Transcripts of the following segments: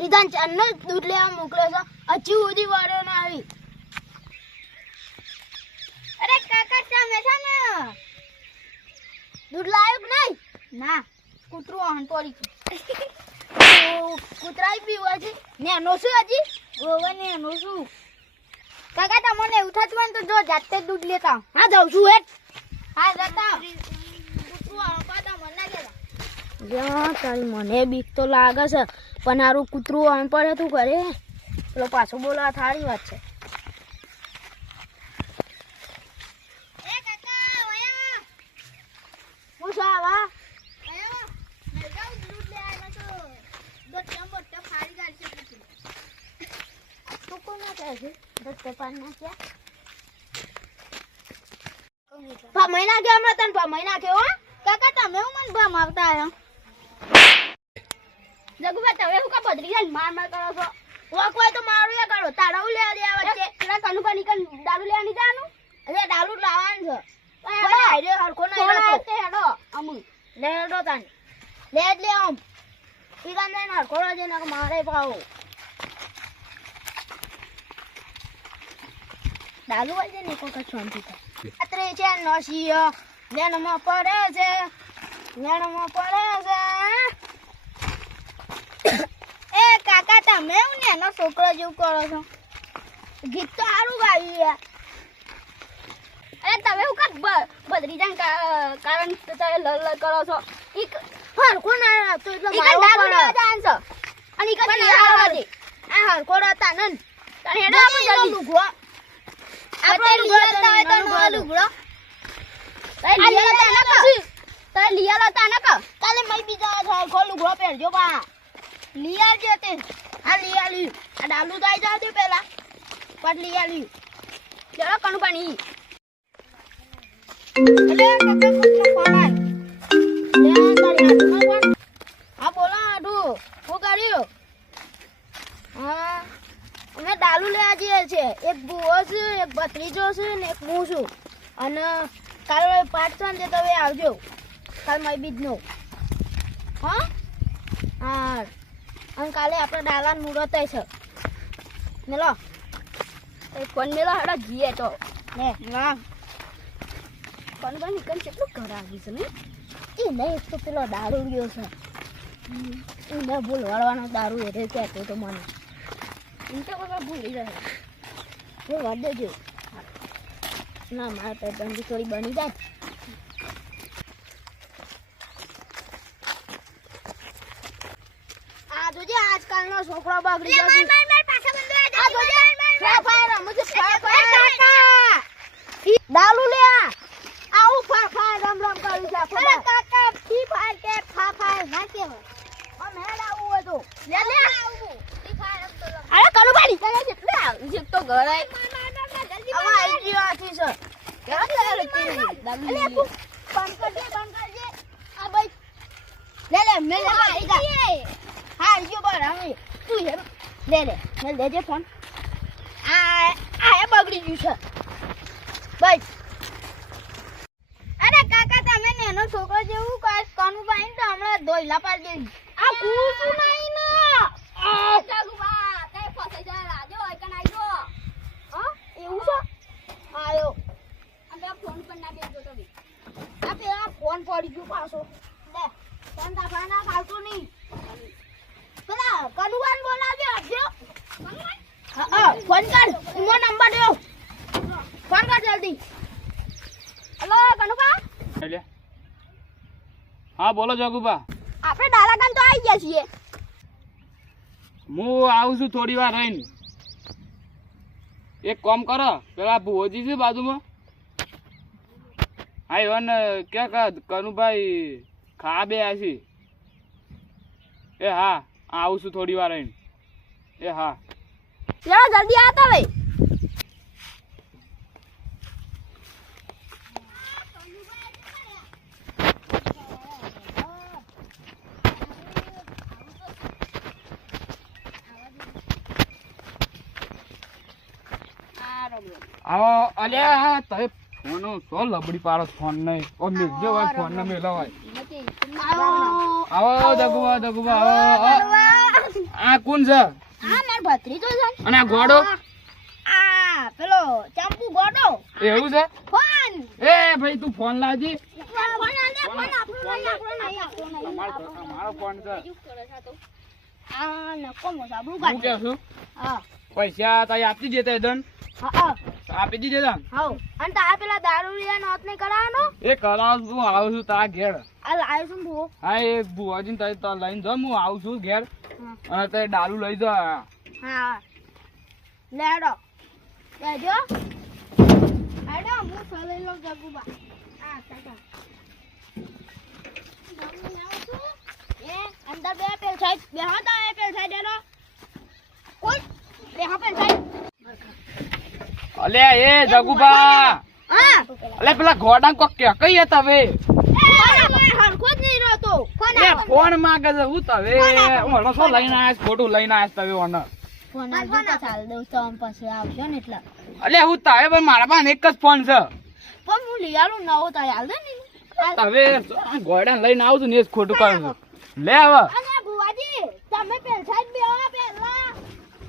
રીધાન ચાંદનો દૂધ લેવા મોકલ્યો છો. હજી સુધી વાળ્યો ના આવી. અરે કાકા તમે છે ને દૂધ લાવ્યો કે નહીં? ના કૂતરું ગયું. કૂતરાય પીવા છે નેનો શું હજી? ઓવે નેનો શું? કાકા તમને એવું થતું હોય તો જો જાતે દૂધ લેતા હા જાઉં છું હેઠ. હા જતા કૂતરું મને ના તારી મને બીક તો લાગે છે. પણ હારું કૂતરું આમ પણ હતું ઘરે. પેલો પાછો બોલવા થાળી વાત છે. ભમાઈ નાખ્યો હમણાં તને? ભમાઈ નાખ્યો હો? કાકા તમે હું મને ભમાવતા આવ્યો જગુભાઈ જાય માર માર કરો છો. વોક હોય તો મારું એ કરો. તારા હું લેવા દેવા વચ્ચે? પેલા કનુ કની કન દારૂ લેવા નહીં જવાનું અરે દારૂ લાવવાનું છે. પણ હાઈડે હરખો નહીં રહેતો. તે હેડો અમુ લે હેડો તાન. લે જ લે આમ. પીગાન જઈને હરખો રહેજે ને મારે પાવો દારૂ ને શાંતિ થાય. અત્રે છે લેણમાં પડે છે લેણમાં પડે છે. કાકા તમે હું ને એનો છોકરો જેવું કરો છો? ગીત તો સારું ગાયું અરે તમે હું કાક બદરી જાન કારણ તમે લલ કરો છો. એક હરખો ના રાખતો એટલે મારો જાન છો. અને એક પણ આ હરખો રહેતા નન. તને હેડો આપણે જલ્દી. લુગડો. આપણે લુગડો હોય તો નો લુગડો. તઈ લીયા તા ના કા તઈ લીયા તા ના કા કાલે મય બીજા હરખો લુગડો પહેરજો બા. લઈ આવજે તે આ લઈ આવ્યું આ ડાલુ તો આવી જાવ દે પેલા પણ લઈ આવ્યું ચલો કણું? પાણી હા, બોલો, આડુ. શું કર્યું? હા. અમે ડાલુ લેવા જઈએ છે એક બુઓ છે, એક ભત્રીજો છે ને એક હું છું. અને કાલે પાઠ છે ને તે તમે આવજો. કાલ મારી બીજનો. હા? હા. અને કાલે આપણે ડાલાન મુહૂર્ત છે. મેલો. એ ફોન મેલો? હેડો જીએ તો. ને. ના ફોન પણ નીકળ કેટલું ઘર આવી છે ને એ નહીં એક તો પેલો દારૂ ગયો છે. એ મેં ભૂલ વાળવાનો દારૂ એ કહેતો તો મને. એમ તો બધા ભૂલી જાય એ વાદ દેજો. ના મારે બંધી થોડી બની જાય આ જોજે આજકાલનો છોકરો બગડી ગયો છે આ જોજે ફ્રી ફાયર રમું છું ફ્રી ફાયર ઈ દારૂ લે આ આવું ફ્રી ફાયર રમ રમ કરું છે અરે કાકા ફ્રી ફાયર કે ફ્રી ફાયર ના કેવાય આમ હેડ આવું હોય તો લે લે અરે કરું બાડી કરે છે એટલે આવું તો ઘર આય આમાં આઈ ગયો આથી સર કેવા કરે દારૂ લે બંધ કરજે બંધ કરજે આ ભાઈ લે લે મેં લે આવી જા હા જો બર હવે તું હે લે લે મેં લેજે ફોન આ આ એ બગડી ગયું છે બસ અરે કાકા તમે નેનો છોકરો જેવું કાંઈ કોનું પાઈને તો હમણાં ધોઈલા પાડી દેવી આ કૂસું નહીં ને આ જગવા કઈ ફસાઈ જાય રાજો હોય કે નાઈ જો હા એવું છે આયો અને ફોન પર ના બેજો તમે આ પેલા ફોન પડી ગયો પાછો લે ફોન દાફાના ખાવતો નહીં પેલા કનુવાન બોલાવ્યો આપજો હા હા ફોન કર ઉમો નંબર દો ફોન કર જલ્દી હલો કનુકા એટલે હા બોલો જગુબા આપણે ડાલાકાન તો આવી ગયા છીએ. હું આવું છું થોડી વાર રહીને. એક કામ કરો પેલા ભુવોજી છે બાજુમાં. હા એવન ક્યાં કનુભાઈ ખા બે છે. એ હા આવું છું થોડી વાર રહીને. એ હા. જલ્દી આવતા ભાઈ આવો અલ્યા તમે ફોન સો લબડી પાડો ફોન ને ઓ મેજો હોય ફોન ને મેલો હોય આવો જગુબા જગુબા આવો. આ કોણ છે? આ માર ભત્રીજો છે. અને આ ગોડો? આ પેલો ચંપુ ગોડો. એવું છે? ફોન. એ ભાઈ તું ફોન લાજી ફોન ફોન આપણો આપણો આપણો અમારો ફોન છે. આ નકો મો સાબુ હું કે છું? હા. પૈસા તારી આપી દેતા દન હા આપી દીધે હા અને તાર પેલા દારૂ લીયા નોત નહીં કરાવવાનો? એ કરાવ હું આવું છું તારા ઘેર. આ લાવ્યો છું ભૂવો. હા એ બુવાજી તારી તો લઈને જાઉં હું આવું છું ઘેર. અને તે દારૂ લઈ જા. હા. લેડો. લેજો. આડો હું લઉં જગુબા. આ કાકા એ અંદર બે પેલ સાઈડ બે હતા એ પેલ સાઈડ એનો કોઈ બે હા પેલ સાઈડ અલે એ જગુબા હા અલે પેલા ઘોડા કોક કે કઈ હતા હવે હરખો જ નહીં રહેતો ફોન માંગે છે હું તવે ઓનો શું લઈને આયા છે? ખોટું લઈને આયા છે તવે ઓનો ફોન ફોન ચાલ દઉં તો આમ પછી આવશો ને એટલે અલે હું તવે પણ મારા પાસે એક જ ફોન છે પણ હું લઈ આલું નવો હાલ દે ને તવે ઘોડા લઈને આવું છું ને ખોટું કરું છું લે હવે અને બુવાજી તમે પેલસાઈ સાઈડ બેહો પેલા.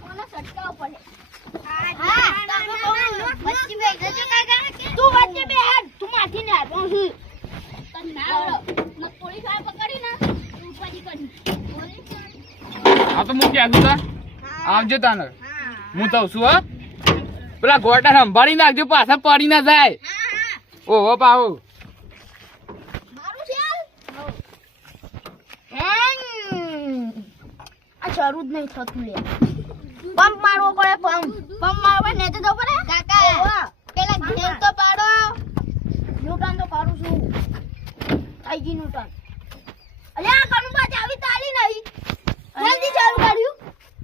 ઓને સટકા ઉપર. હા તમે વચ્ચે બેહી જજો કાકા તું વચ્ચે બેહ તું માથી ને આટલું છું તને ના આવડો. ન પોલીસવાળા પકડી ના ઉપાડી કરી. હા તો હું ક્યાં છું આવજો તાને. હું. તો છું હા. પેલા ગોટા સંભાળી નાખજો પાછા પડી ના જાય. હા. ઓહો પાહો મારું છે હેંગ આ શરૂ જ નહીં થતું લે. પંપ મારવો પડે પંપ. પંપ મારવો પડે ને તો પડે. કાકા પેલા ઘેર તો પાડો. ન્યૂટન તો કરું છું. થઈ ગઈ ન્યૂટન. અલે આ કનુબા ચાવી તાળી નહીં જલ્દી ચાલુ કર્યું.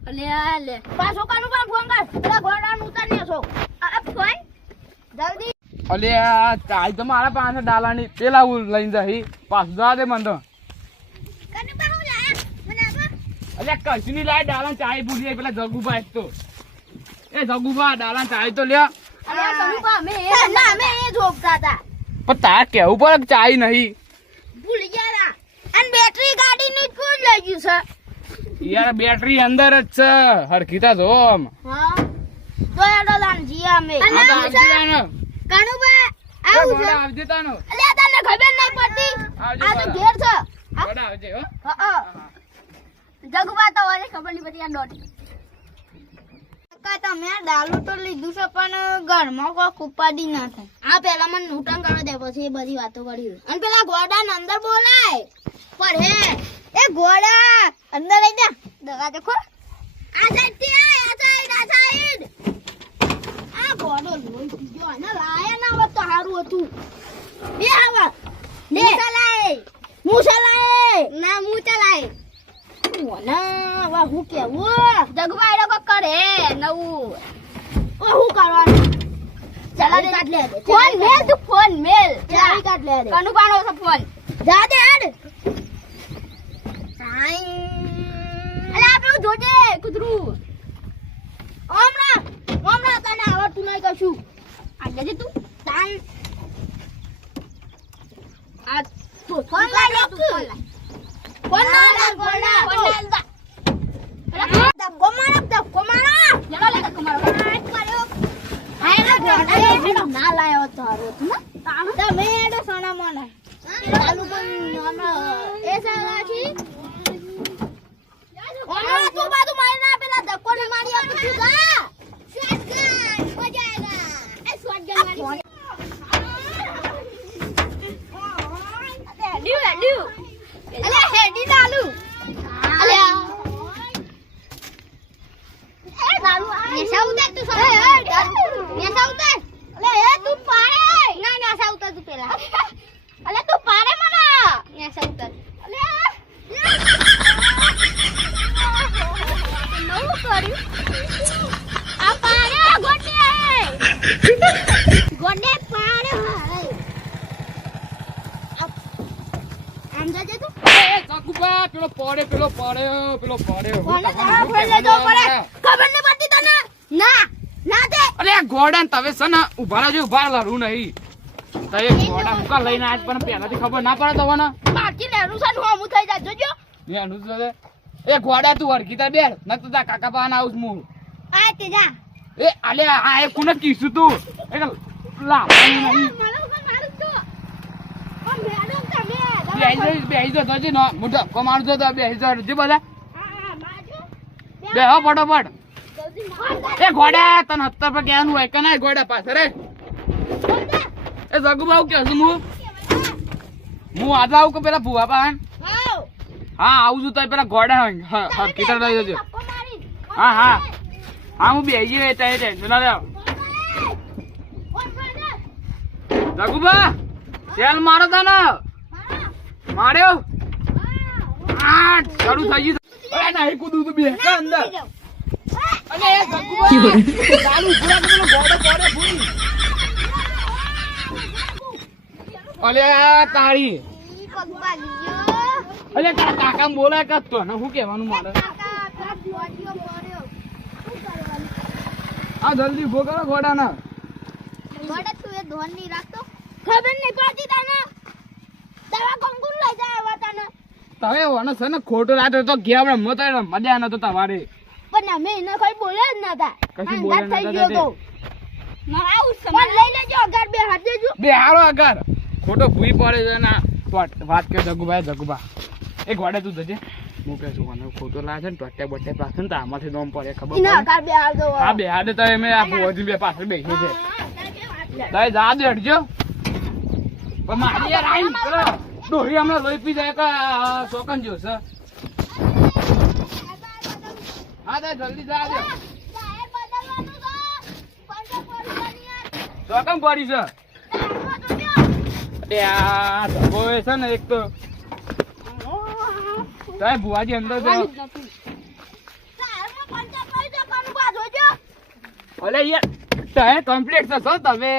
અલે આ લે પાછો કનુબા ફોન કર. પેલા ઘોડાનું ઉતાર ને છો આ ફોન? જલ્દી. અલે આ ચાય તો મારા પાસે ડાલાની. પેલા હું લઈને જઈ પાછું જા દે મને તો કનુબા હું લાયા મને આપો અલે કશું લાય ડાલા ચાય ભૂલી જાય પેલા એક તો. એ જગુભા ડાલા ચાય તો લ્યો. અરે અમે અમે એ જોગતા પણ તાર કેવું પડે ચાય નહીં? ભૂલી ગયા. અને બેટરી ગાડીની જ કોણ લઈ ગયું છે. યાર બેટરી અંદર જ છે. હરખીતા જો આમ. હા. તો એડો દાન જીએ અમે. એ આવું છે. આવજે તાનો. અલ્યા તને ખબર નહીં પડતી? આ તો ઘેર છે. આવજે હો હા. જગુબા તો મને ખબર નહીં પડતી આ દોઢ. કાકા તમે ડાલુ તો લીધું છે પણ ઘરમાં કોઈ ઉપાડી ના થાય. આ પેલા મને નૂટન કરવા દે પછી એ બધી વાતો કરી અને પેલા ઘોડા ને અંદર બોલાય. પણ હે. એ ઘોડા અંદર આવી જા. દરવાજો ખોલ. આ સાઈડથી આ સાઈડ આ સાઈડ આ ઘોડો લોહી પીજો અને લાયા ના હોત તો સારું હતું. બે આવા લે ચલાય હું ચલાય ના હું ચલાય ઓના વા હું કેવું? લોકો કરે નવું. ઓ હું કરવાનું? લે ફોન મેલ તું ફોન મેલ. ચાવી લે કનુ પાડો છે ફોન. જા દે હેડ અલે આપણે જોજે કૂતરું. ઓમરા ઓમરા તને આવડતું નહીં કશું. આજે તું. તાન. આ તો ફોન તું ફોન લાય. ના લાયો તો તમે એડો સોના મોના ચાલુ પણ એ સાલા છી હમણાં તું બાજુ મારી ના પેલા ધક્કો ને મારી આપું છું જા શોટગન મજા આયેગા એ શોટગન મારી હેડી અલે હેડી ડાલુ અલે એ દારૂ નેસા ઉતાર તું સર નેસા ઉતાર. અલે એ તું પાડે. ના નેસા ઉતાર તું પેલા. અલે તું પાડે મને. નેસા ઉતાર. અલે નવું કર્યું આ પાડે ગોડે ગોડે પાડે હાય આમ જાજે તું એ જગુબા પેલો પડે પેલો પડે. ખબર નહીં પડતી તને? ના ના દે. અરે ને તમે છે ને ઊભા રહેજો ઊભા લડું નહીં. તો ગોડા મુકા લઈને આજ પણ પહેલાથી ખબર ના પડે તમને? બાકી ને છે હું થઈ જાજો. જો જ છે. એ ગોડા તું તાર બેર ન તો તાર કાકા પાન આવું મૂળ. આ તે જા. એ આલે આ એ કોને કીધું તું? એ લાવવાનું નહીં મારો ઉપર મારું તો ઓ મેડમ તમે બેહી બેહી જો તો નો મોટો કમાડ જો તો બેહી જો જે બધા? ફટોફટ. એ ઘોડા તને હત્તર પર કહેવાનું હોય કે ના ઘોડા પાસે રે. એ જગુ બાબુ કે છું હું? હું આજે આવું કે પેલા ભુવા પાન હા આવું છું તો પેલા ઘોડા હા હા કીટર લઈ જજો. હા હા. હા હું બેહી ગયો એટલે ટેન્શન ના લેવો જગુબા તેલ મારો તને? માર્યો? આ શરૂ થઈ ગયું અરે નહીં કૂદું તું બે કે અંદર. અને એ જગુબા ચાલુ પૂરા પેલો ઘોડો પડે ભૂઈ અલે આ તારી અલે કાકા બોલા કે તો ને શું કહેવાનું મારે? આ જલ્દી ઊભો કરો ઘોડાને. ખબર નહીં પડતી તને? દવા કંકુર લઈ જાય એવા તમે વનો છે ને ખોટો રાતો તો ગયા આપણે મત મજા નતો તમારે. પણ અમે એને કઈ બોલે જ નતા કશું બોલે થઈ ગયો તો. પણ લઈ લેજો અગર બે હાથ દેજો. બે હારો અગર. ખોટો ભૂઈ પડે છે ના વાત કે જગુભાઈ જગુભા. એ ઘોડે તું જજે. હું કહે છું મને ખોટો લાગે છે ને ટોટે બોટે પાસે ને આમાંથી નોમ પડે ખબર પડે અગર બે હાથ દો. હા બે હાડે તો એમ આ હજી બે પાછળ બેસી છે. તમે જા દે હટજો. પણ મારી યાર આઈ ડોહી હમણાં લોહી પી જાય કે શોકન જો છે? હા તો જલ્દી જા દે શોકન પડી છે. અરે આ ધબો એ છે ને એક તો. તાય ભુવાજી અંદર તો અલે યાર તાય કમ્પ્લીટ થશો તમે?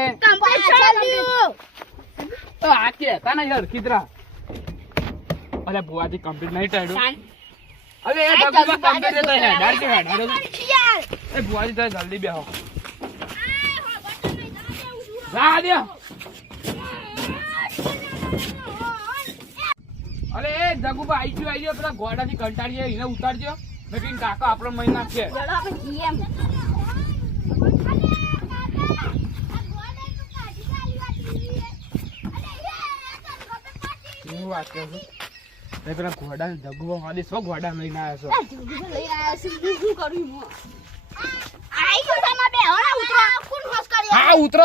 તો આ કે કાના યાર કિદરા અલે ભુવાજી કમ્પ્લીટ નહીં ટાડ્યું અલે એ જગુબા કમ્પ્લીટ તો હે ડાર કે ડાર એ ભુવાજી તાય જલ્દી બેહો. જા દે. અલે એ જગુબા આઈ ગયો આઈ ગયો. પેલા ઘોડાથી કંટાળી જાય એને ઉતારજો. મેં કીધું કાકા આપણો મહિના શું વાત કરું છું મેં પેલા ઘોડા ધગવો વાળી સો ઘોડા લઈને આવ્યા છો. હા? ઉતરો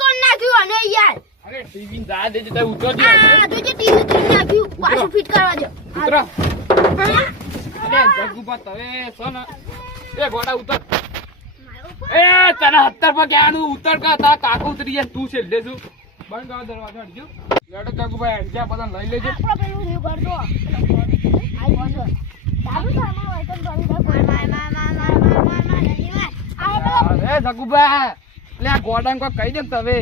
કોણ નાખ્યું અને યાર? અરે ટીવી જા દેજે તો ઉતરો જી ઉતરો. અરે જગુબા તમે સો ને. એ ઘોડા ઉતર. એ તને હત્તર પર ક્યાંનું ઉતર કા? તા કાકો ઉતરી જાય તું છેલ્લે છું બંધ કર દરવાજો હટજો. લેડો જગુભાઈ બધા લઈ લેજો. અરે જગુભાઈ લે આ ગોડાને કોઈ કહી દે તમે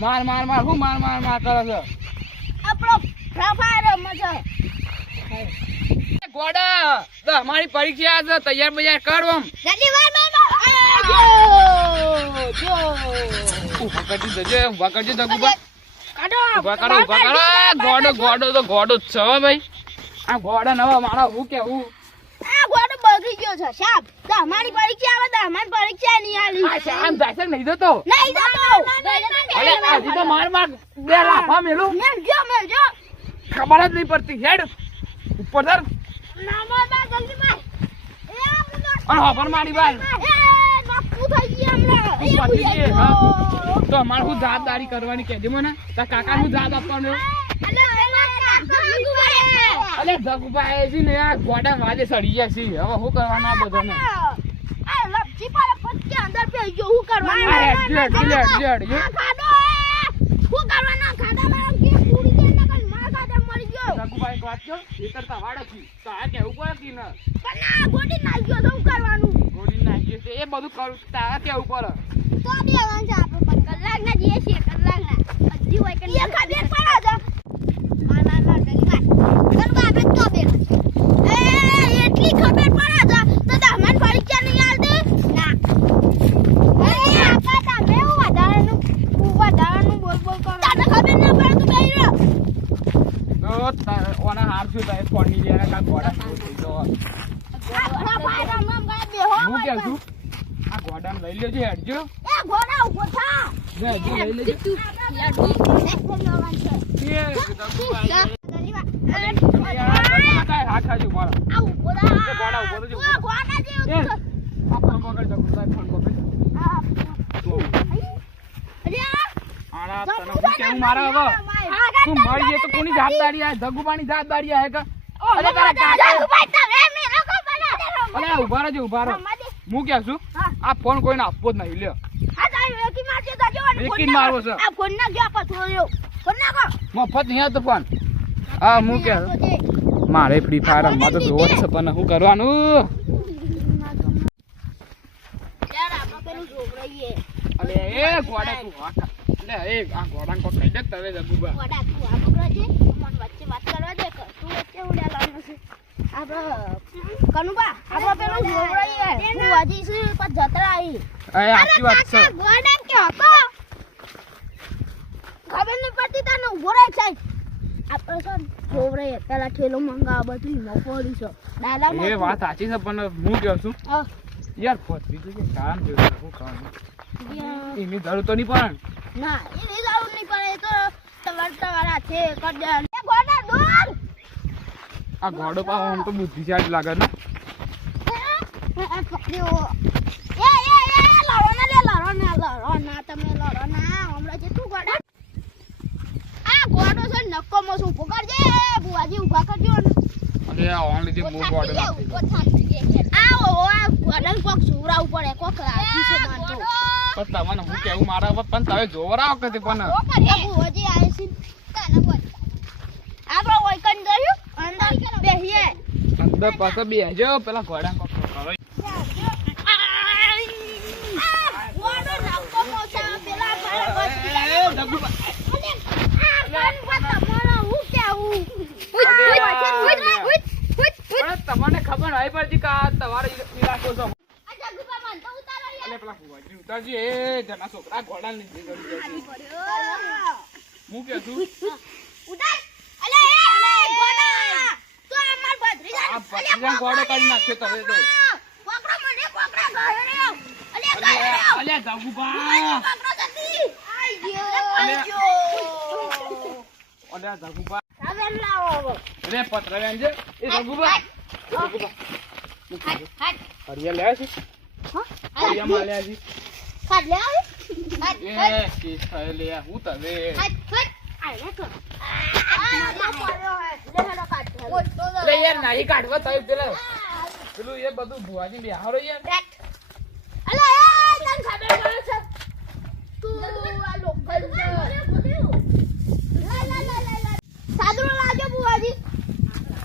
માર માર માર હું માર માર માર કરે છે? એ ગોડા તો અમારી પરીક્ષા છે તૈયાર બૈયાર કરો કરજી જજે ઊભા કરજી જગુભાઈ ઊભા કરો ઊભા કરો આ ગોડો ગોડો તો ગોડો જ છે ભાઈ આ ગોડા નવા મારા હું કેવું અમારી પરીક્ષા આવે તો અમારી પરીક્ષા નહીં આ આલી શ્યામ જાય છે નહીં જતો નહીં જતો અરે હજી તો માર માર બે લાફા મેલું મેલજો મેલજો ખબર જ નહીં પડતી હેડ ઉપર ધર નામો બા જલ્દી એ મારી બાર તો અમારે હું જવાબદારી કરવાની કહેજે મને? તાર કાકા હું જવાબ આપવાનું. અલે અલે જગુભાઈ છે ને આ ગોડા વાજે સડી ગયા છે. હવે શું કરવાનું આ બધાને? ને કરતા વાડે છે તો આ કેવું પડે કે ના? ગોડી નાખી તો હું કરવાનું? છે એ બધું કરું તારા કેવું પડે તો બે વાંચા આપણે પણ કલાક ના જઈએ છીએ કલાક ના બધી હોય કે એ ખબર પડે છે માર માર માર ગલી માર ગરબા આપણે તો બે એ એટલી ખબર પડે છે તો તમને પરીક્ષા નહીં આલતી ના એ આપા તમે હું વધારાનું હું વધારાનું બોલ બોલ કરો તને ખબર ના પડે તું બેહી રહ્યો તો તારે ઓને હાર શું થાય ફોનની લેને કાલ ગોડા થઈ તો આ ભાઈ રમ રમ કરે બેહો હું કે છું આ ગોડાને લઈ લેજો હેડજો એ ઘોડા ઊભો થા લે હેડજો લઈ લેજો એક લેવાનું છે એ જગુભાઈ. ગરીબા તમે યાર તમે કાંઈ હાથ હાજુ મારો આ ઊભો એ ઘોડા ઊભો થજો, ઓ, ઘોડા જેવું એ આ ફોન પકડ જગુભાઈ ફોન પકડ આ, અરે આ તને હું કેવું મારે હવે તું મરી ગયો. તો કોની જવાબદારી આ જગુબાની જવાબદારી આ કે અરે તારા કાકા અરે ઊભા રહેજો ઊભા રહો હું કે છું આ ફોન કોઈને આપવો જ નહીં લ્યો વેકી જ મારવો છે. મફત નહીં તો ફોન હા હું કે મારે ફ્રી ફાયર રમવા તો જોવો જ છે પણ શું કરવાનું? છે? છે. ખબર નહીં પડતી તને ઊભો રહે સાહેબ આપણે છે જોવડાઈએ પેલા ઠેલો મંગાવવા બધું મફોડી છે દાદા એ વાત સાચી છે પણ હું કહું છું હા. યાર પથરી તો છે કામ છે, શું કરવાનું એની જરૂર તો નહીં પણ. ના એ નહીં જવું નહીં પડે એ તો તમારે તમારા હાથે કરી એ ગોડા દોર! આ ગોડો પાવ આમ તો બુદ્ધિશાળી લાગે ને. એ એ એ એ લડો ના લે લડો ના લડો ના તમે લડો ના હમણાં જે તું ગોડા આ ગોડો છે ને નક્કો મસ ઊભો કરજે બુવાજી ઊભા કરજો ને. અરે આ ઓન લીધે બહુ ગોડો લાગતી આ ઓ આ ગોડાને કોક સુરા ઉપર કોક રાખી છે મારતો પણ તમને હું કેવું મારા ઉપર પણ તમે જોવરાવ કે તે પણ આ બુવાજી આવે છે. આપણો ઓયકન ગયું અંદર બેહીએ. અંદર પાછો બેહજો પેલા ગોડા કોક કરો ગોડો નક્કો મોસા પેલા એ, ભાડા જગ્ગુબા. પણ તમને ખબર નહીં પડતી કે આ તમારો ઈલા- ઈલાકો છે એટલે પેલા ઉતારજી એ જના છોકરા ઘોડા કરી હું કે છું? આ ભત્રીજાને ગોડો કાઢી નાખ્યો તમે તો. અલ્યા અલ્યા જગુબા અલ્યા જગુબા અરે પત્ર જગુબા હરિયા લે છે? હરિયા માં લે છે. એ કે થાય લે. હું તને અરે યાર નાહી કાઢવા થાય પેલા પેલું એ બધું ભુવાજી બેહારો યાર સાદું લાવજો બુવાજી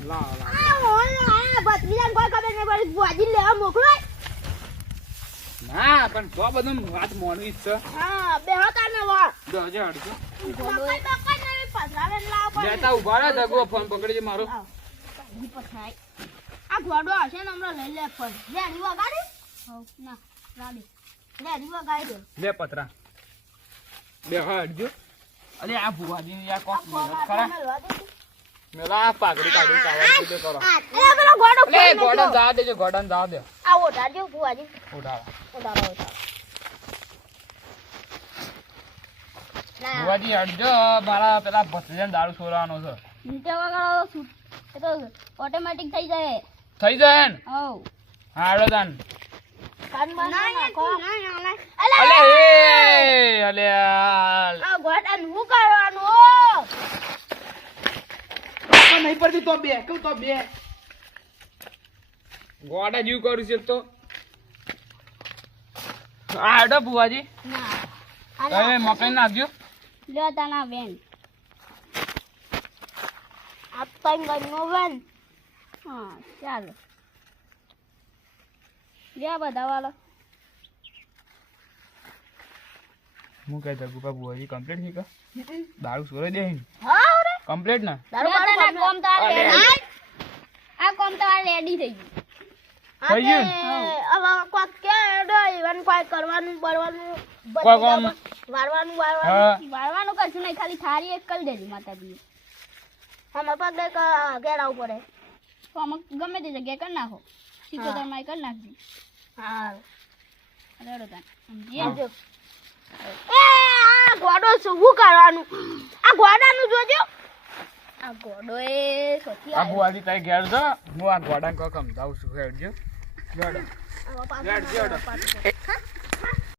લાવ લાવ આ હોલ આ ભત્રીજાને કોઈ ખબર નહીં પડી. બુવાજી લેવા મોકલો. ના પણ તો બધું વાત મોનવી જ છે. હા બે પકડ ને પથરાવે ને હડજો જતા ઊભા રહે જગુબા ફોન પકડીજે મારો. આ ઘોડો હશે ને હમણાં લઈ લે ફોન. લે હરી ગાડી ના રાડી. લે પતરા. બે હા હડજો અરે આ ભુવાજી યાર કોક ખરા. મેલા પાઘડી કાઢી દે કરો. અરે પેલો ઘોડો લે ગોડન. જા દેજો ગોડન જા દે. આ ઓઢાડજો ફુવાજી ઓઢાડો. ઓઢાડો ના અડજો મારા પેલા ભત્રીજાને દારૂ છોડવાનો છે. નીચે વગાડો તો એ તો ઓટોમેટિક થઈ જાય. થઈ જાય ને? હવ હાડો તાન. કાન બંધ નાખો. અલે. અલે અલે આ આ ઘોડાને શું કરવાનું પડતી તો બે કહું તો બે. ગોડા જીવ કરું છે તો. આ હેડો ભુવાજી. ના હવે મકાઈ નાખજો. લ્યો તાના બેન આ તઈ બેન હા ચાલો. લ્યો બધા વાળો હું કહેતા ગુપા ભુવાજી કમ્પ્લીટ થઈ કે? દારૂ છોડી દે હા? કમ્પ્લીટ ને? દારૂ બારૂ કોમ તો આ આ કોમ તો આ રેડી થઈ ગયું થઈ ગયું? હવે કોક કે ઇવન કોઈ કરવાનું બરવાનું કોઈ કોમ? વારવાનું વારવાનું વારવાનું કશું નહીં ખાલી થારી એક કરી દેજો માતાજી આમાં પગલે ઘેર આવવું પડે. તો અમુક ગમે તે જગ્યાએ કરી નાખો. સિત્તોતેરમાં કરી નાખજો. હા. રેડો તાન. સમજીએ એ આ ગોડો શું શું કરવાનું? આ ગોડાનું જોજો. આ ગોડો એ સોથી આ બુઆજી તઈ ઘેર છે હું આ ગોડાને કોક સમજાવું છું. હેડજો. હેડ. જોડો